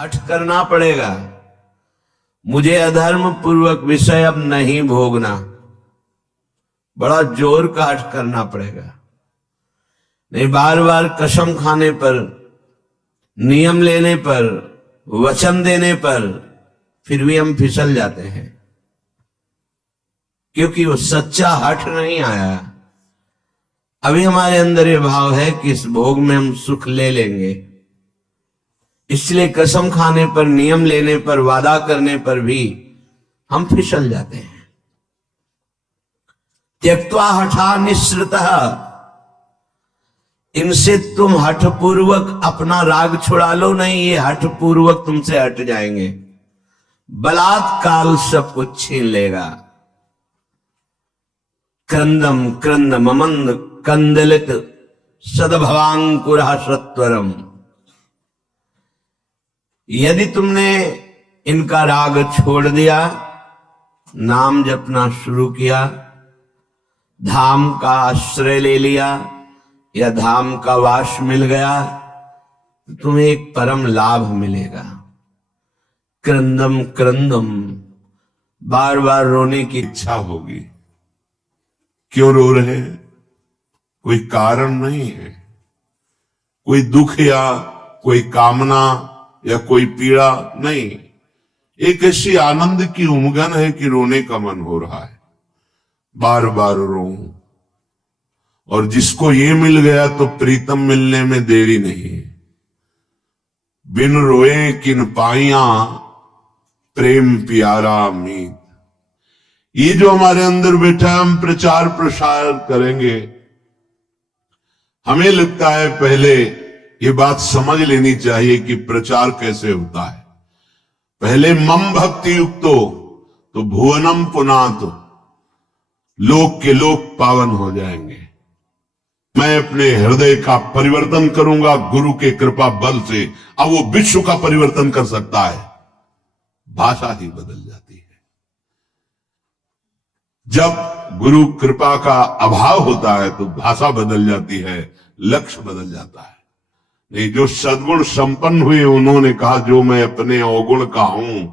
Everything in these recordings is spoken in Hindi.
हठ करना पड़ेगा। मुझे अधर्म पूर्वक विषय अब नहीं भोगना, बड़ा जोर का हठ करना पड़ेगा। नहीं बार बार कसम खाने पर, नियम लेने पर, वचन देने पर फिर भी हम फिसल जाते हैं, क्योंकि वो सच्चा हठ नहीं आया। अभी हमारे अंदर ये भाव है कि इस भोग में हम सुख ले लेंगे, इसलिए कसम खाने पर, नियम लेने पर, वादा करने पर भी हम फिसल जाते हैं। त्यक्त्वा हठा निःसृतः, इनसे तुम हठपूर्वक अपना राग छुड़ा लो नहीं, ये हठपूर्वक तुमसे हट जाएंगे। बलात्काल सब कुछ छीन लेगा। क्रंदम क्रंद ममंद कंदलित सदभवांकुरः सत्वरम। यदि तुमने इनका राग छोड़ दिया, नाम जपना शुरू किया, धाम का आश्रय ले लिया या धाम का वास मिल गया, तो तुम्हें एक परम लाभ मिलेगा। क्रंदम क्रंदम, बार बार रोने की इच्छा होगी। क्यों रो रहे हैं? कोई कारण नहीं है, कोई दुख या कोई कामना या कोई पीड़ा नहीं, एक ऐसी आनंद की उमगन है कि रोने का मन हो रहा है। बार बार रो, और जिसको ये मिल गया तो प्रीतम मिलने में देरी नहीं। बिन रोए किन पाइया प्रेम प्यारा मीत। ये जो हमारे अंदर बैठा हम प्रचार प्रसार करेंगे, हमें लगता है पहले ये बात समझ लेनी चाहिए कि प्रचार कैसे होता है। पहले मम भक्ति युक्तो तो भुवनम पुनातो, लोक के लोक पावन हो जाएंगे। मैं अपने हृदय का परिवर्तन करूंगा गुरु के कृपा बल से। अब वो विश्व का परिवर्तन कर सकता है, भाषा ही बदल जाती है। जब गुरु कृपा का अभाव होता है तो भाषा बदल जाती है, लक्ष्य बदल जाता है। नहीं, जो सद्गुण संपन्न हुए उन्होंने कहा, जो मैं अपने अवगुण का हूं,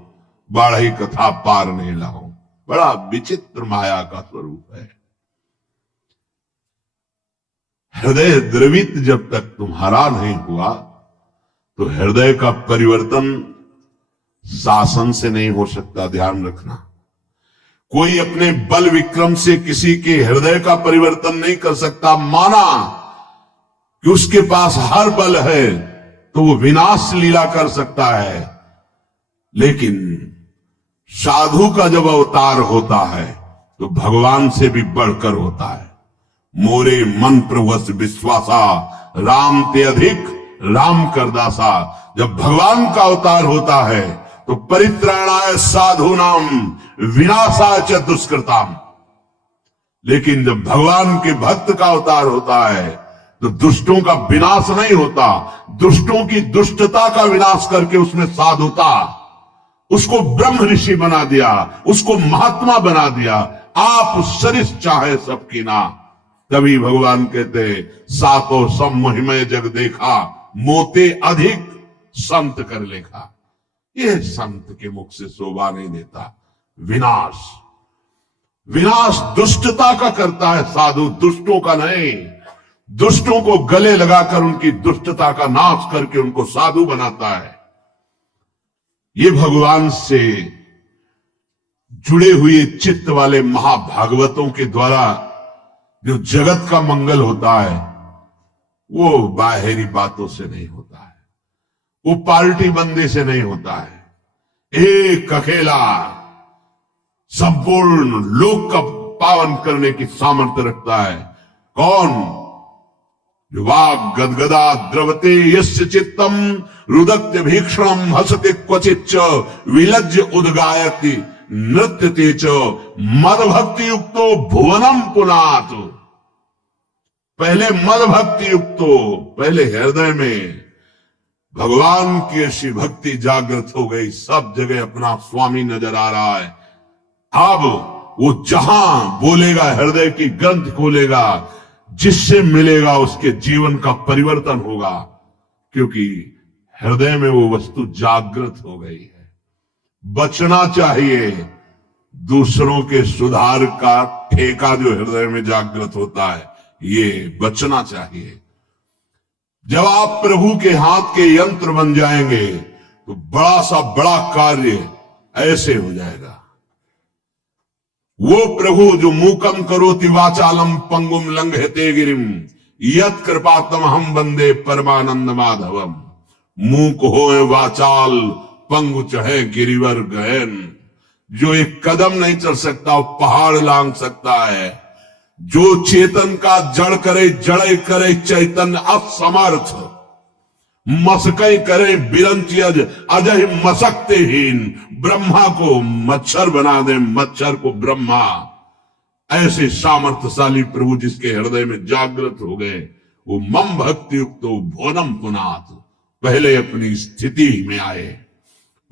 बाढ़ी कथा पार नहीं लाऊं। बड़ा विचित्र माया का स्वरूप है। हृदय द्रवित जब तक तुम्हारा नहीं हुआ तो हृदय का परिवर्तन शासन से नहीं हो सकता। ध्यान रखना, कोई अपने बल विक्रम से किसी के हृदय का परिवर्तन नहीं कर सकता। माना कि उसके पास हर बल है तो वो विनाश लीला कर सकता है, लेकिन साधु का जब अवतार होता है तो भगवान से भी बढ़कर होता है। मोरे मन प्रवस विश्वासा, राम ते अधिक राम करदासा। जब भगवान का अवतार होता है तो परित्राणाय साधूनाम विनाशाय च दुष्कृताम। लेकिन जब भगवान के भक्त का अवतार होता है तो दुष्टों का विनाश नहीं होता, दुष्टों की दुष्टता का विनाश करके उसमें साधुता, उसको ब्रह्म ऋषि बना दिया, उसको महात्मा बना दिया। आप सरिस चाहे सबकी ना। तभी भगवान कहते, सातो सम महिमय जग देखा, मोते अधिक संत कर लेखा। यह संत के मुख से शोभा नहीं देता। विनाश, विनाश दुष्टता का करता है साधु, दुष्टों का नहीं। दुष्टों को गले लगाकर उनकी दुष्टता का नाश करके उनको साधु बनाता है। ये भगवान से जुड़े हुए चित्त वाले महाभागवतों के द्वारा जो जगत का मंगल होता है, वो बाहरी बातों से नहीं होता है, वो पार्टी बंदे से नहीं होता है। एक अकेला संपूर्ण लोक का पावन करने की सामर्थ्य रखता है। कौन? जो वाग गदगदा द्रवते यस्य चित्तम रुदत्य भीक्षणम हसते क्वचिच्च विलज्ज उद्गायति नृत्यते च मद भक्ति युक्तो भुवनम पुनात। पहले मद भक्ति युक्तो, पहले हृदय में भगवान की ऐसी भक्ति जागृत हो गई, सब जगह अपना स्वामी नजर आ रहा है। अब वो जहां बोलेगा, हृदय की ग्रंथ खोलेगा, जिससे मिलेगा उसके जीवन का परिवर्तन होगा। क्योंकि हृदय में वो वस्तु जागृत हो गई है। बचना चाहिए दूसरों के सुधार का ठेका जो हृदय में जागृत होता है, ये बचना चाहिए। जब आप प्रभु के हाथ के यंत्र बन जाएंगे तो बड़ा सा बड़ा कार्य ऐसे हो जाएगा। वो प्रभु जो मूकम करोति वाचालम पंगुम लंघयते गिरिम यत् कृपातम हम वंदे परमानंद माधवम। मूक होए वाचाल पंगु चहे गिरिवर गहन। जो एक कदम नहीं चल सकता वो पहाड़ लांग सकता है। जो चेतन का जड़ करे जड़े करे चैतन्य असमर्थ। मसकई करे बिरंची अजय मसकतेहीन। ब्रह्मा को मच्छर बना दे मच्छर को ब्रह्मा। ऐसे सामर्थ्यशाली प्रभु जिसके हृदय में जागृत हो गए, वो मम भक्ति युक्त भोनम पुनाथ। पहले अपनी स्थिति में आए,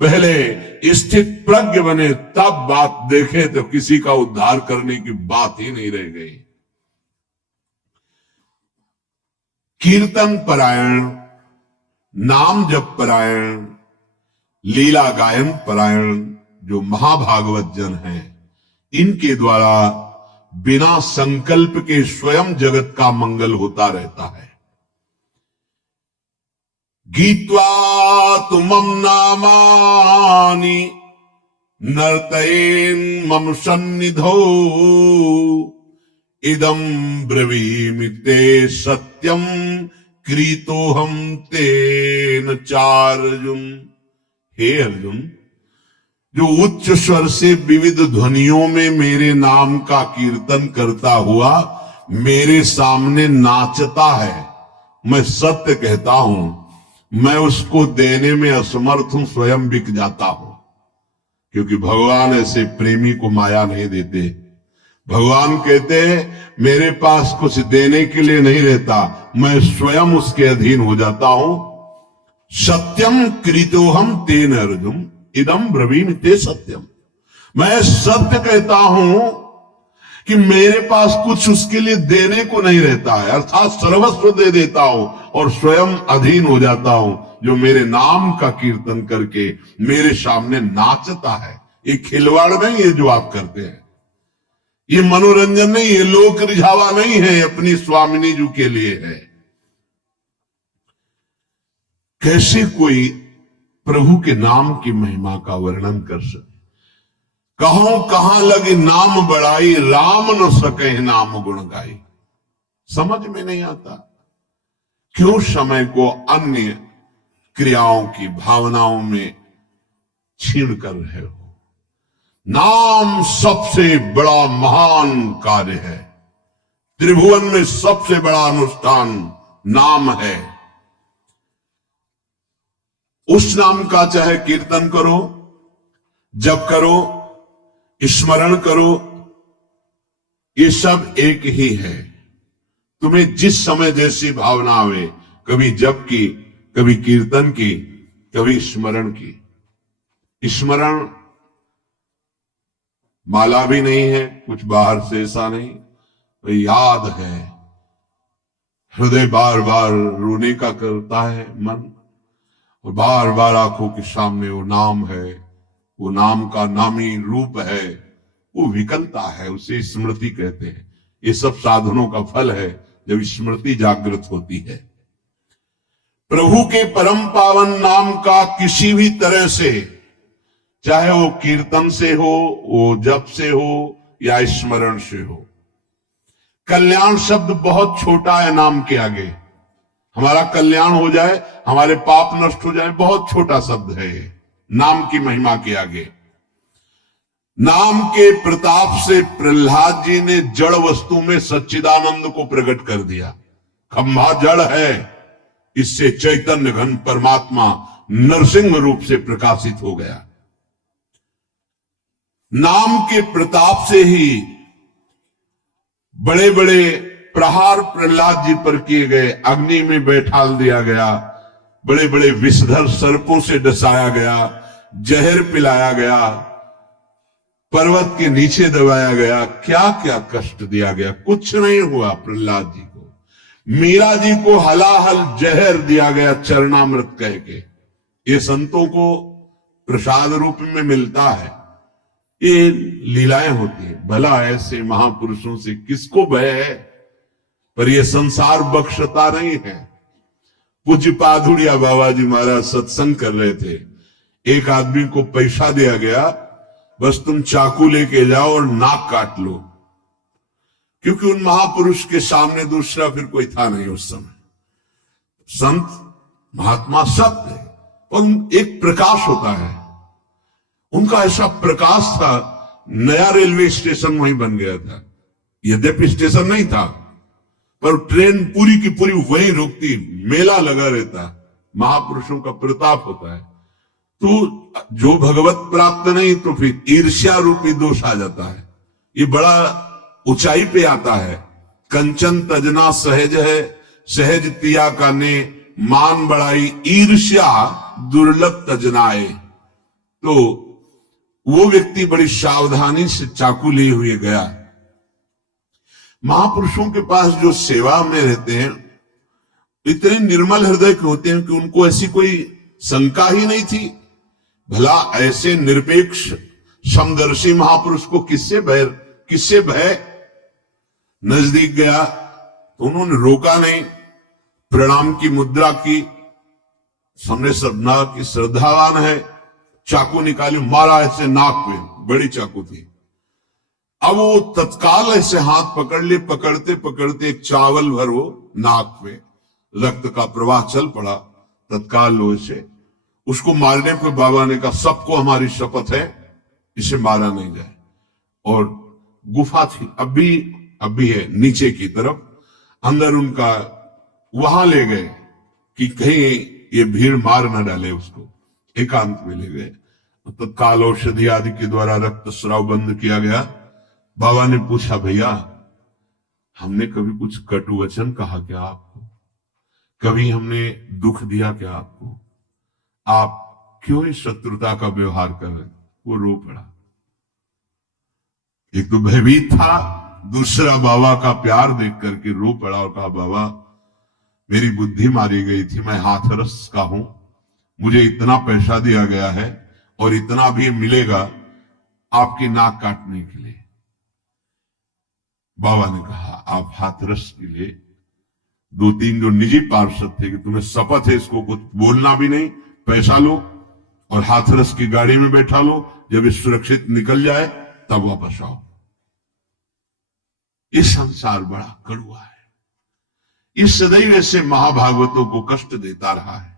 पहले स्थित प्रज्ञ बने, तब बात देखे तो किसी का उद्धार करने की बात ही नहीं रह गई। कीर्तन परायण, नाम जप परायण, लीला गायन परायण जो महाभागवत जन हैं, इनके द्वारा बिना संकल्प के स्वयं जगत का मंगल होता रहता है। गीत्वा तुमम नामानि नर्तयेन मम सन्निधौ इदं ब्रवीमि ते सत्यम क्रीतोहम तेन चार्जुन। हे अर्जुन, जो उच्च स्वर से विविध ध्वनियों में मेरे नाम का कीर्तन करता हुआ मेरे सामने नाचता है, मैं सत्य कहता हूं, मैं उसको देने में असमर्थ हूं, स्वयं बिक जाता हूं। क्योंकि भगवान ऐसे प्रेमी को माया नहीं देते। भगवान कहते मेरे पास कुछ देने के लिए नहीं रहता, मैं स्वयं उसके अधीन हो जाता हूं। सत्यम कृतोहम तेन अर्जुन इदम ब्रवीमि ते सत्यम। मैं सत्य कहता हूं कि मेरे पास कुछ उसके लिए देने को नहीं रहता है, अर्थात सर्वस्व दे देता हूं और स्वयं अधीन हो जाता हूं। जो मेरे नाम का कीर्तन करके मेरे सामने नाचता है, ये खिलवाड़ नहीं है जो आप करते हैं, ये मनोरंजन नहीं है, लोक रिझावा नहीं है, अपनी स्वामिनी जी के लिए है। कैसे कोई प्रभु के नाम की महिमा का वर्णन कर सके। कहो कहां लगे नाम बढ़ाई, राम न सके नाम गुण गाई। समझ में नहीं आता, क्यों समय को अन्य क्रियाओं की भावनाओं में छीन कर रहे हो। नाम सबसे बड़ा महान कार्य है। त्रिभुवन में सबसे बड़ा अनुष्ठान नाम है। उस नाम का चाहे कीर्तन करो, जप करो, स्मरण करो, ये सब एक ही है। तुम्हें जिस समय जैसी भावना आवे, कभी जप की, कभी कीर्तन की, कभी स्मरण की। स्मरण माला भी नहीं है, कुछ बाहर से ऐसा नहीं, तो याद है। हृदय बार बार रोने का करता है मन, और बार बार आंखों के सामने वो नाम है, वो नाम का नामी रूप है, वो विकलता है, उसे स्मृति कहते हैं। ये सब साधनों का फल है जब स्मृति जागृत होती है। प्रभु के परम पावन नाम का किसी भी तरह से, चाहे वो कीर्तन से हो, वो जप से हो, या स्मरण से हो। कल्याण शब्द बहुत छोटा है नाम के आगे। हमारा कल्याण हो जाए, हमारे पाप नष्ट हो जाए, बहुत छोटा शब्द है ये नाम की महिमा के आगे। नाम के प्रताप से प्रहलाद जी ने जड़ वस्तु में सच्चिदानंद को प्रकट कर दिया। खंभा जड़ है, इससे चैतन्य घन परमात्मा नरसिंह रूप से प्रकाशित हो गया। नाम के प्रताप से ही बड़े बड़े प्रहार प्रहलाद जी पर किए गए, अग्नि में बैठाल दिया गया, बड़े बड़े विषधर सर्पों से डसाया गया, जहर पिलाया गया, पर्वत के नीचे दबाया गया, क्या क्या कष्ट दिया गया, कुछ नहीं हुआ प्रहलाद जी को। मीरा जी को हलाहल जहर दिया गया चरणामृत कह के, ये संतों को प्रसाद रूप में मिलता है, ये लीलाएं होती हैं। भला ऐसे महापुरुषों से किसको भय है, पर ये संसार बख्शता नहीं है। पूज्य पाधुड़िया बाबा जी महाराज सत्संग कर रहे थे, एक आदमी को पैसा दिया गया, बस तुम चाकू लेके जाओ और नाक काट लो, क्योंकि उन महापुरुष के सामने दूसरा फिर कोई था नहीं उस समय। संत महात्मा सब थे, पर एक प्रकाश होता है, उनका ऐसा प्रकाश था। नया रेलवे स्टेशन वहीं बन गया था, यद्यपि स्टेशन नहीं था, पर ट्रेन पूरी की पूरी वहीं रुकती, मेला लगा रहता। महापुरुषों का प्रताप होता है। तो जो भगवत प्राप्त नहीं तो फिर ईर्ष्या रूपी दोष आ जाता है, ये बड़ा ऊंचाई पे आता है। कंचन तजना सहज है, सहज तिया का ने मान बढ़ाई, ईर्ष्या दुर्लभ तजनाए। तो वो व्यक्ति बड़ी सावधानी से चाकू लिए हुए गया। महापुरुषों के पास जो सेवा में रहते हैं इतने निर्मल हृदय के होते हैं कि उनको ऐसी कोई शंका ही नहीं थी। भला ऐसे निरपेक्ष समदर्शी महापुरुष को किससे भय। नजदीक गया तो उन्होंने रोका नहीं, प्रणाम की मुद्रा की, सामने सबना की श्रद्धावान है, चाकू निकाली, मारा ऐसे नाक पे, बड़ी चाकू थी। अब वो तत्काल ऐसे हाथ पकड़ ले, पकड़ते पकड़ते एक चावल भर वो नाक पे, रक्त का प्रवाह चल पड़ा। तत्काल लो इसे, उसको मारने पे बाबा ने कहा सबको हमारी शपथ है इसे मारा नहीं जाए। और गुफा थी, अब भी है नीचे की तरफ, अंदर उनका वहां ले गए कि कहीं ये भीड़ मार न डाले उसको, एकांत में ले गए। तत्काल औषधि आदि के द्वारा रक्त स्राव बंद किया गया। बाबा ने पूछा, भैया हमने कभी कुछ कटु वचन कहा क्या आपको, कभी हमने दुख दिया क्या आपको, आप क्यों इस शत्रुता का व्यवहार कर रहे? वो रो पड़ा। एक तो भयभीत था, दूसरा बाबा का प्यार देख करके रो पड़ा और कहा, बाबा मेरी बुद्धि मारी गई थी, मैं हाथरस का हूं, मुझे इतना पैसा दिया गया है और इतना भी मिलेगा आपकी नाक काटने के लिए। बाबा ने कहा, आप हाथरस के लिए 2-3 जो निजी पार्षद थे कि तुम्हें शपथ है इसको कुछ बोलना भी नहीं, पैसा लो और हाथरस की गाड़ी में बैठा लो, जब ये सुरक्षित निकल जाए तब वापस आओ। ये संसार बड़ा कड़वा है, इस सदैव ऐसे महाभागवतों को कष्ट देता रहा है।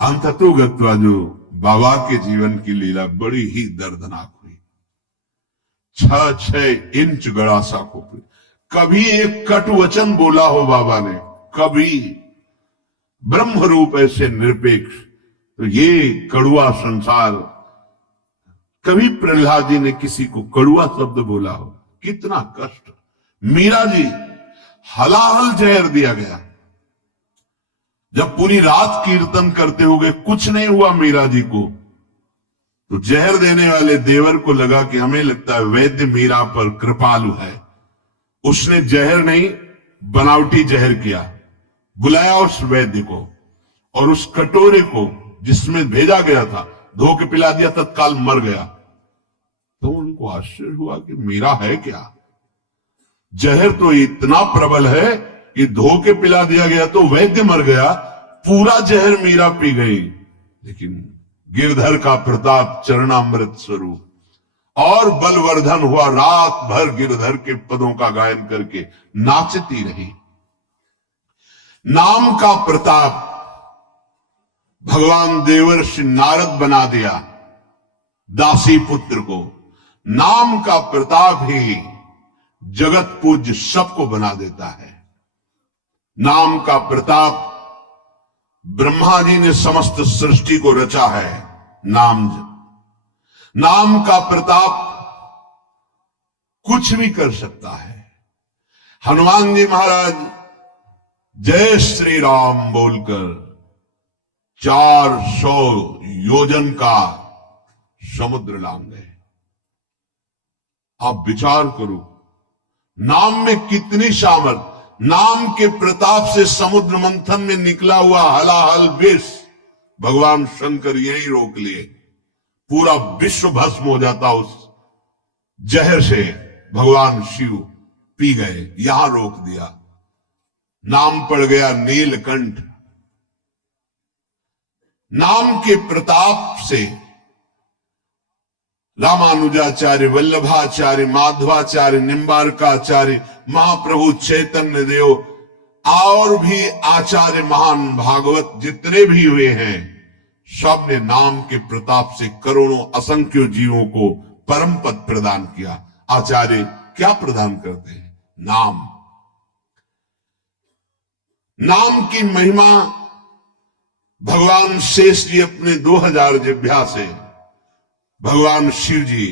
अंततोगत्वा जो बाबा के जीवन की लीला बड़ी ही दर्दनाक हुई। 6-6 इंच गड़ा सा खोपड़ी, कभी एक कटु वचन बोला हो बाबा ने, कभी ब्रह्म रूप ऐसे निरपेक्ष, तो ये कड़ुआ संसार, कभी प्रहलाद जी ने किसी को कड़ुआ शब्द बोला हो, कितना कष्ट। मीरा जी हलाहल जहर दिया गया, जब पूरी रात कीर्तन करते हुए कुछ नहीं हुआ मीरा जी को, तो जहर देने वाले देवर को लगा कि हमें लगता है वैद्य मीरा पर कृपालु है, उसने जहर नहीं बनावटी जहर किया, बुलाया उस वैद्य को और उस कटोरे को जिसमें भेजा गया था धो के पिला दिया, तत्काल मर गया। तो उनको आश्चर्य हुआ कि मीरा है क्या, जहर तो इतना प्रबल है कि धो के पिला दिया गया तो वैद्य मर गया, पूरा जहर मीरा पी गई। लेकिन गिरधर का प्रताप चरणामृत स्वरूप और बलवर्धन हुआ, रात भर गिरधर के पदों का गायन करके नाचती रही। नाम का प्रताप भगवान देवर्षि नारद बना दिया दासी पुत्र को, नाम का प्रताप ही जगत पूज्य सबको बना देता है। नाम का प्रताप ब्रह्मा जी ने समस्त सृष्टि को रचा है, नाम का प्रताप कुछ भी कर सकता है। हनुमान जी महाराज जय श्री राम बोलकर 400 योजन का समुद्र लांग गए। आप विचार करो, नाम में कितनी सामर्थ, नाम के प्रताप से समुद्र मंथन में निकला हुआ हलाहल विष भगवान शंकर यही रोक लिए, पूरा विश्व भस्म हो जाता उस जहर से, भगवान शिव पी गए, यहां रोक दिया। नाम पड़ गया नीलकंठ। नाम के प्रताप से रामानुजाचार्य, वल्लभाचार्य, माधवाचार्य, निम्बारकाचार्य, महाप्रभु चैतन्य देव और भी आचार्य महान भागवत जितने भी हुए हैं, सब ने नाम के प्रताप से करोड़ों असंख्य जीवों को परम पद प्रदान किया। आचार्य क्या प्रदान करते हैं? नाम। नाम की महिमा भगवान शेष जी अपने 2000 जिह्वा से, भगवान शिव जी,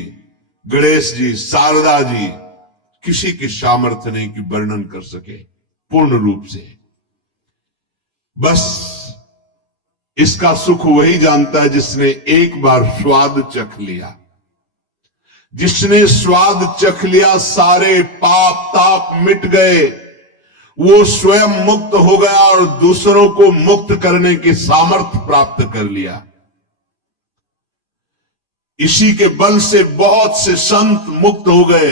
गणेश जी, शारदा जी, किसी की सामर्थ्य नहीं कि वर्णन कर सके पूर्ण रूप से। बस इसका सुख वही जानता है जिसने एक बार स्वाद चख लिया। जिसने स्वाद चख लिया, सारे पाप ताप मिट गए, वो स्वयं मुक्त हो गया और दूसरों को मुक्त करने की सामर्थ्य प्राप्त कर लिया। इसी के बल से बहुत से संत मुक्त हो गए,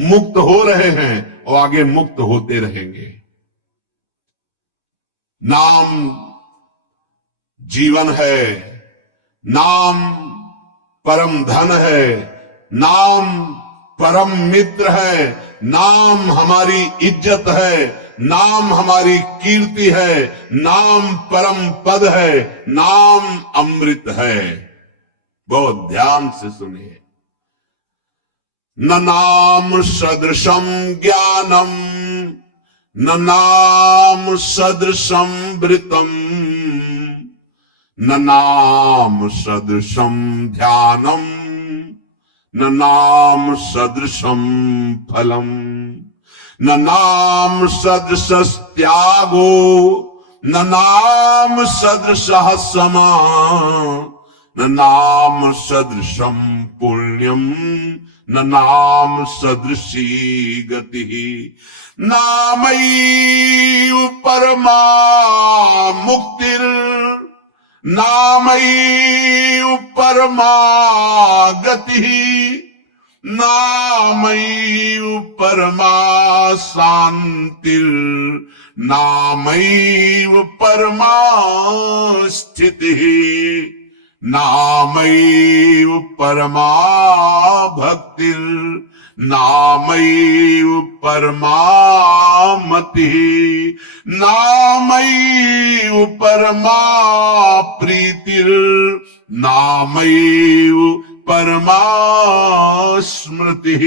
मुक्त हो रहे हैं और आगे मुक्त होते रहेंगे। नाम जीवन है, नाम परम धन है, नाम परम मित्र है, नाम हमारी इज्जत है, नाम हमारी कीर्ति है, नाम परम पद है, नाम अमृत है। बहुत ध्यान से सुनिए। न नाम सदृशम ज्ञानम, न नाम सदृशम वृतम, न नाम सदृशम ध्यानम, न नाम सदृशम फलम, न नाम सदृश त्यागो, न नाम सदृश समा, न नाम सदृशम पुण्यम, न नाम सदृशी गति। नामैव परमा मुक्तिर्, नामैव परमा गतिः, नामैव परमा शान्तिर्, नामैव परमा स्थितिः, नामैव परमा भक्तिर्, नामैव परमा मतिः, नामैव परमा प्रीतिर्, नामैव परमा स्मृतिः,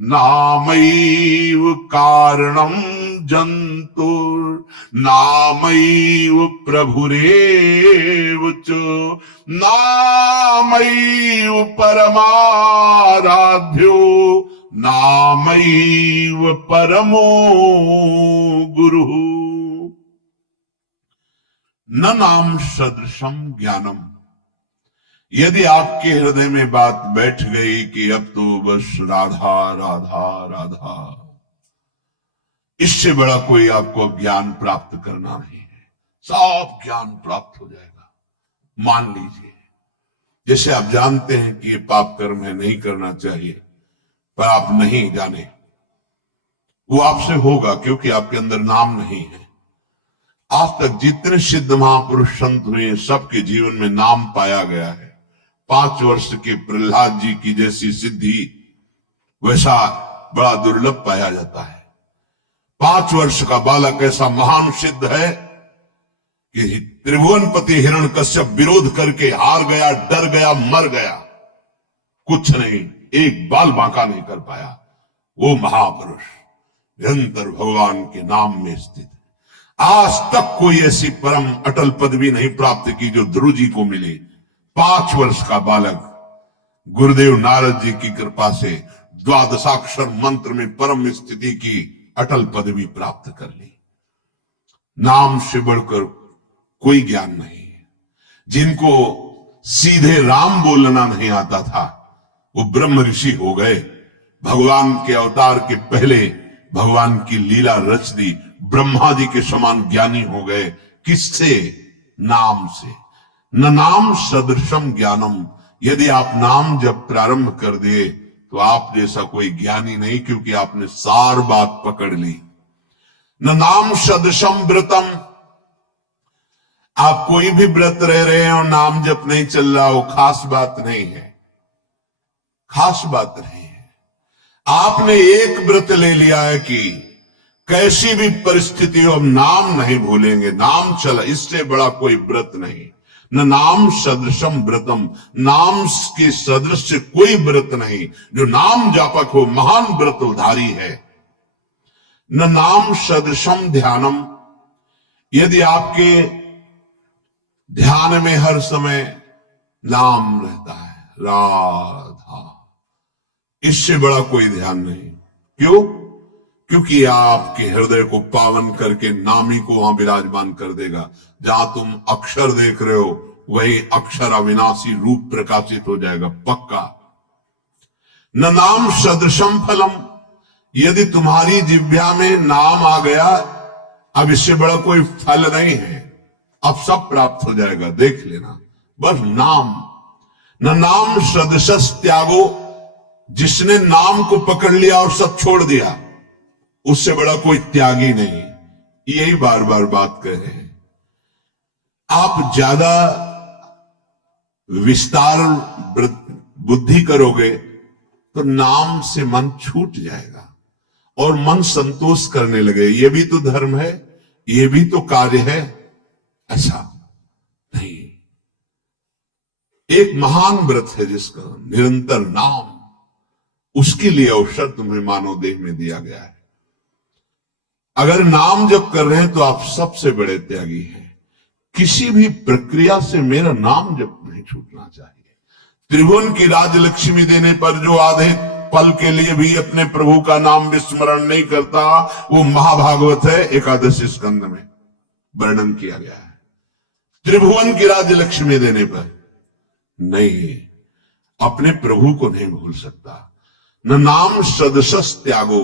नामैव कारणं जन्तुर्, नामैव प्रभुरेव च, नामैव परमाराध्यो, नामैव परमो गुरुः। न नाम सदृशम ज्ञानम। यदि आपके हृदय में बात बैठ गई कि अब तो बस राधा राधा राधा, इससे बड़ा कोई आपको ज्ञान प्राप्त करना नहीं है। सब ज्ञान प्राप्त हो जाएगा। मान लीजिए, जैसे आप जानते हैं कि ये पाप कर्म है, नहीं करना चाहिए, पर आप नहीं जाने, वो आपसे होगा क्योंकि आपके अंदर नाम नहीं है। आज तक जितने सिद्ध महापुरुष संत हुए, सबके जीवन में नाम पाया गया है। 5 वर्ष के प्रहलाद जी की जैसी सिद्धि वैसा बड़ा दुर्लभ पाया जाता है। 5 वर्ष का बालक ऐसा महान सिद्ध है कि त्रिभुवनपति हिरण्यकश्यप विरोध करके हार गया, डर गया, मर गया, कुछ नहीं, एक बाल बांका नहीं कर पाया। वो महापुरुष निरंतर भगवान के नाम में स्थित है। आज तक कोई ऐसी परम अटल पदवी नहीं प्राप्त की जो ध्रुव जी को मिले। 5 वर्ष का बालक गुरुदेव नारद जी की कृपा से द्वादशाक्षर मंत्र में परम स्थिति की अटल पदवी प्राप्त कर ली। नाम से बढ़कर कोई ज्ञान नहीं है। जिनको सीधे राम बोलना नहीं आता था, वो ब्रह्म ऋषि हो गए। भगवान के अवतार के पहले भगवान की लीला रच दी, ब्रह्मा जी के समान ज्ञानी हो गए। किससे? नाम से। न नाम सदृशम ज्ञानम, यदि आप नाम जब प्रारंभ कर दिए तो आप जैसा कोई ज्ञानी नहीं, क्योंकि आपने सार बात पकड़ ली। न नाम सदृशम व्रतम, आप कोई भी व्रत रह रहे हैं और नाम जप नहीं चल रहा, वो खास बात नहीं है, खास बात नहीं है। आपने एक व्रत ले लिया है कि कैसी भी परिस्थिति हो हम नाम नहीं भूलेंगे, नाम चला, इससे बड़ा कोई व्रत नहीं। न नाम सदृशम व्रतम, नाम के सदृश कोई व्रत नहीं। जो नाम जापक हो महान व्रतधारी है। न नाम सदृशम ध्यानम, यदि आपके ध्यान में हर समय नाम रहता है, राधा, इससे बड़ा कोई ध्यान नहीं। क्यों? क्योंकि आपके हृदय को पावन करके नामी को वहां विराजमान कर देगा। जहां तुम अक्षर देख रहे हो वही अक्षर अविनाशी रूप प्रकाशित हो जाएगा, पक्का। न नाम सदृशम फलम, यदि तुम्हारी जिह्वा में नाम आ गया, अब इससे बड़ा कोई फल नहीं है, अब सब प्राप्त हो जाएगा, देख लेना, बस नाम। न नाम सदृशस त्यागो, जिसने नाम को पकड़ लिया और सब छोड़ दिया, उससे बड़ा कोई त्यागी नहीं। यही बार बार बात कर रहे हैं। आप ज्यादा विस्तार बुद्धि करोगे तो नाम से मन छूट जाएगा और मन संतोष करने लगे, ये भी तो धर्म है, ये भी तो कार्य है, ऐसा नहीं। एक महान व्रत है जिसका निरंतर नाम, उसके लिए अवसर तुम्हें मानव देह में दिया गया है। अगर नाम जप कर रहे हैं तो आप सबसे बड़े त्यागी हैं। किसी भी प्रक्रिया से मेरा नाम जप नहीं छूटना चाहिए। त्रिभुवन की राजलक्ष्मी देने पर जो आधे पल के लिए भी अपने प्रभु का नाम विस्मरण नहीं करता, वो महाभागवत है, एकादशी स्कंद में वर्णन किया गया है। त्रिभुवन की राजलक्ष्मी देने पर नहीं, अपने प्रभु को नहीं भूल सकता। न नाम सदसस त्यागो,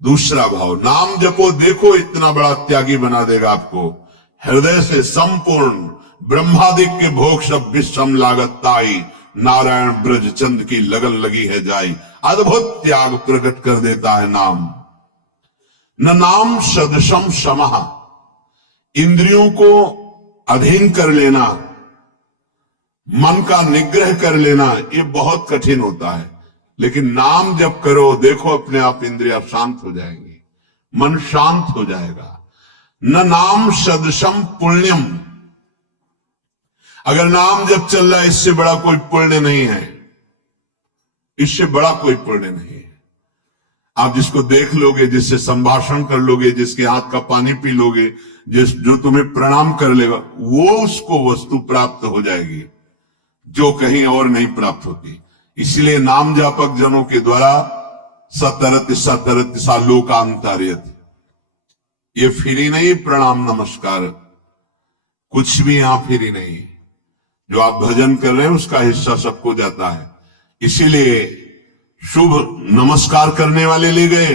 दूसरा भाव, नाम जपो, देखो इतना बड़ा त्यागी बना देगा आपको। हृदय से संपूर्ण ब्रह्मादिक के भोग सब विषम लागत ताई, नारायण ब्रज चंद की लगन लगी है जाई। अद्भुत त्याग प्रकट कर देता है नाम। न नाम सदसम समः, इंद्रियों को अधीन कर लेना, मन का निग्रह कर लेना, ये बहुत कठिन होता है। लेकिन नाम जब करो, देखो अपने आप इंद्रियां शांत हो जाएंगी, मन शांत हो जाएगा। न नाम सदसम पुण्यम, अगर नाम जब चल रहा है, इससे बड़ा कोई पुण्य नहीं है, इससे बड़ा कोई पुण्य नहीं है। आप जिसको देख लोगे, जिससे संभाषण कर लोगे, जिसके हाथ का पानी पी लोगे, जो तुम्हें प्रणाम कर लेगा, वो उसको वस्तु प्राप्त हो जाएगी जो कहीं और नहीं प्राप्त होती। इसलिए नाम जापक जनों के द्वारा सतरत सतरत सा लोकांतरित, ये फ्री नहीं प्रणाम नमस्कार, कुछ भी यहां फ्री नहीं। जो आप भजन कर रहे हैं उसका हिस्सा सबको जाता है। इसीलिए शुभ नमस्कार करने वाले ले गए,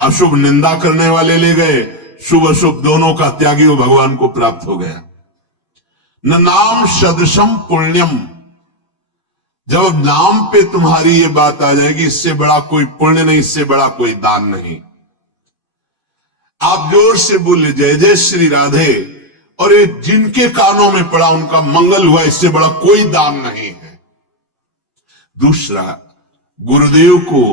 अशुभ निंदा करने वाले ले गए, शुभ अशुभ दोनों का त्यागी वो भगवान को प्राप्त हो गया। न नाम सदसम पुण्यम, जब नाम पे तुम्हारी ये बात आ जाएगी, इससे बड़ा कोई पुण्य नहीं, इससे बड़ा कोई दान नहीं। आप जोर से बोले जय जय श्री राधे, और ये जिनके कानों में पड़ा उनका मंगल हुआ, इससे बड़ा कोई दान नहीं है। दूसरा, गुरुदेव को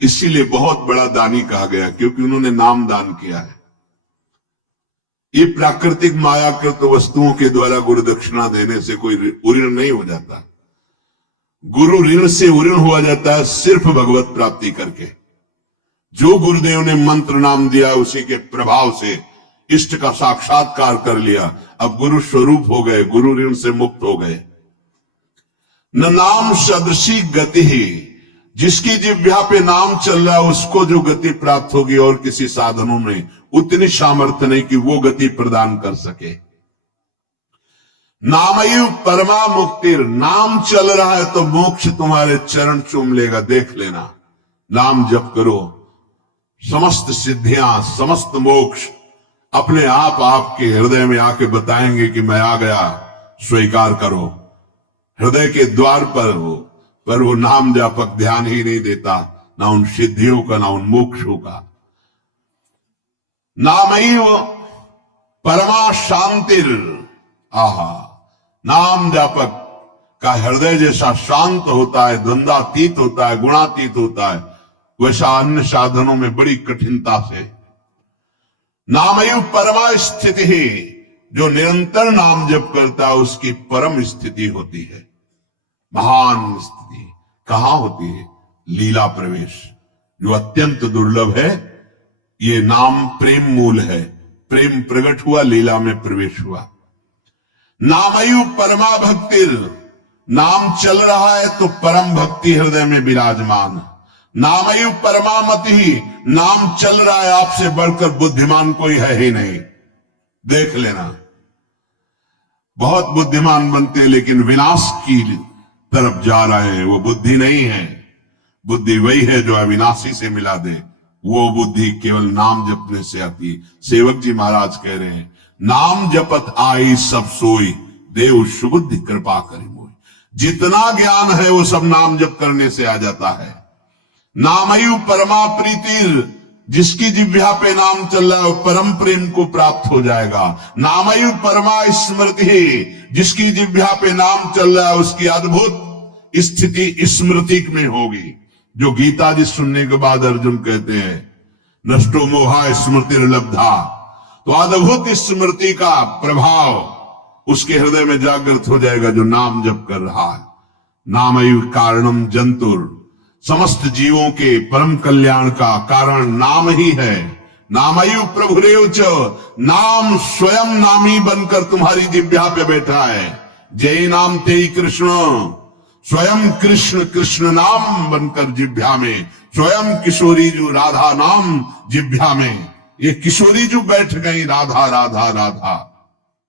इसीलिए बहुत बड़ा दानी कहा गया क्योंकि उन्होंने नाम दान किया है। ये प्राकृतिक मायाकृत वस्तुओं के द्वारा गुरु दक्षिणा देने से कोई ऋण नहीं हो जाता। गुरु ऋण से ऋण हुआ जाता है सिर्फ भगवत प्राप्ति करके। जो गुरुदेव ने मंत्र नाम दिया, उसी के प्रभाव से इष्ट का साक्षात्कार कर लिया, अब गुरु स्वरूप हो गए, गुरु ऋण से मुक्त हो गए। न नाम सदृशी गति ही, जिसकी जिह्वा पे नाम चल रहा है उसको जो गति प्राप्त होगी, और किसी साधनों में उतनी सामर्थ्य नहीं कि वो गति प्रदान कर सके। नामयु परमा मुक्तिर, नाम चल रहा है तो मोक्ष तुम्हारे चरण चूम लेगा, देख लेना। नाम जप करो, समस्त सिद्धियां, समस्त मोक्ष अपने आप आपके हृदय में आके बताएंगे कि मैं आ गया, स्वीकार करो। हृदय के द्वार पर हो, पर वो नाम जापक ध्यान ही नहीं देता, ना उन सिद्धियों का, ना उन मोक्षों का। नामैव परमा शांतिर, आहा, नाम जापक का हृदय जैसा शांत होता है, द्वंद्वातीत होता है, गुणातीत होता है, वैसा अन्य साधनों में बड़ी कठिनता से। नामैव परमा स्थिति ही, जो निरंतर नाम जप करता है उसकी परम स्थिति होती है, महान स्थिति। कहां होती है? लीला प्रवेश, जो अत्यंत दुर्लभ है। ये नाम प्रेम मूल है, प्रेम प्रकट हुआ, लीला में प्रवेश हुआ। नामयु परमा भक्तिर, नाम चल रहा है तो परम भक्ति हृदय में विराजमान। नामयु परमामति, नाम चल रहा है, आपसे बढ़कर बुद्धिमान कोई है ही नहीं। देख लेना, बहुत बुद्धिमान बनते हैं लेकिन विनाश की तरफ जा रहे हैं, वो बुद्धि नहीं है। बुद्धि वही है जो अविनाशी से मिला दे, वो बुद्धि केवल नाम जपने से आती है। सेवक जी महाराज कह रहे हैं, नाम जपत आई सब सोई, देव सुबुद्धि कृपा करे मोई। जितना ज्ञान है वो सब नाम जप करने से आ जाता है। नामयु परमा प्रीतिर, जिसकी जिह्वा पे नाम चल रहा है परम प्रेम को प्राप्त हो जाएगा। नामयु परमा स्मृति, जिसकी जिह्वा पे नाम चल रहा है उसकी अद्भुत स्थिति स्मृति में होगी। जो गीता जी सुनने के बाद अर्जुन कहते हैं नष्टो मोहा स्मृति लब्धा, तो अद्भुत स्मृति का प्रभाव उसके हृदय में जागृत हो जाएगा जो नाम जप कर रहा है। नामयु कारणम जंतुर, समस्त जीवों के परम कल्याण का कारण नाम ही है। नामयु प्रभुरेव च, नाम स्वयं नामी बनकर तुम्हारी जिह्वा पे बैठा है। जय नाम ते कृष्ण, स्वयं कृष्ण कृष्ण नाम बनकर जिह्वा में। स्वयं किशोरी जो राधा नाम जिह्वा में, ये किशोरी जो बैठ गई राधा राधा राधा।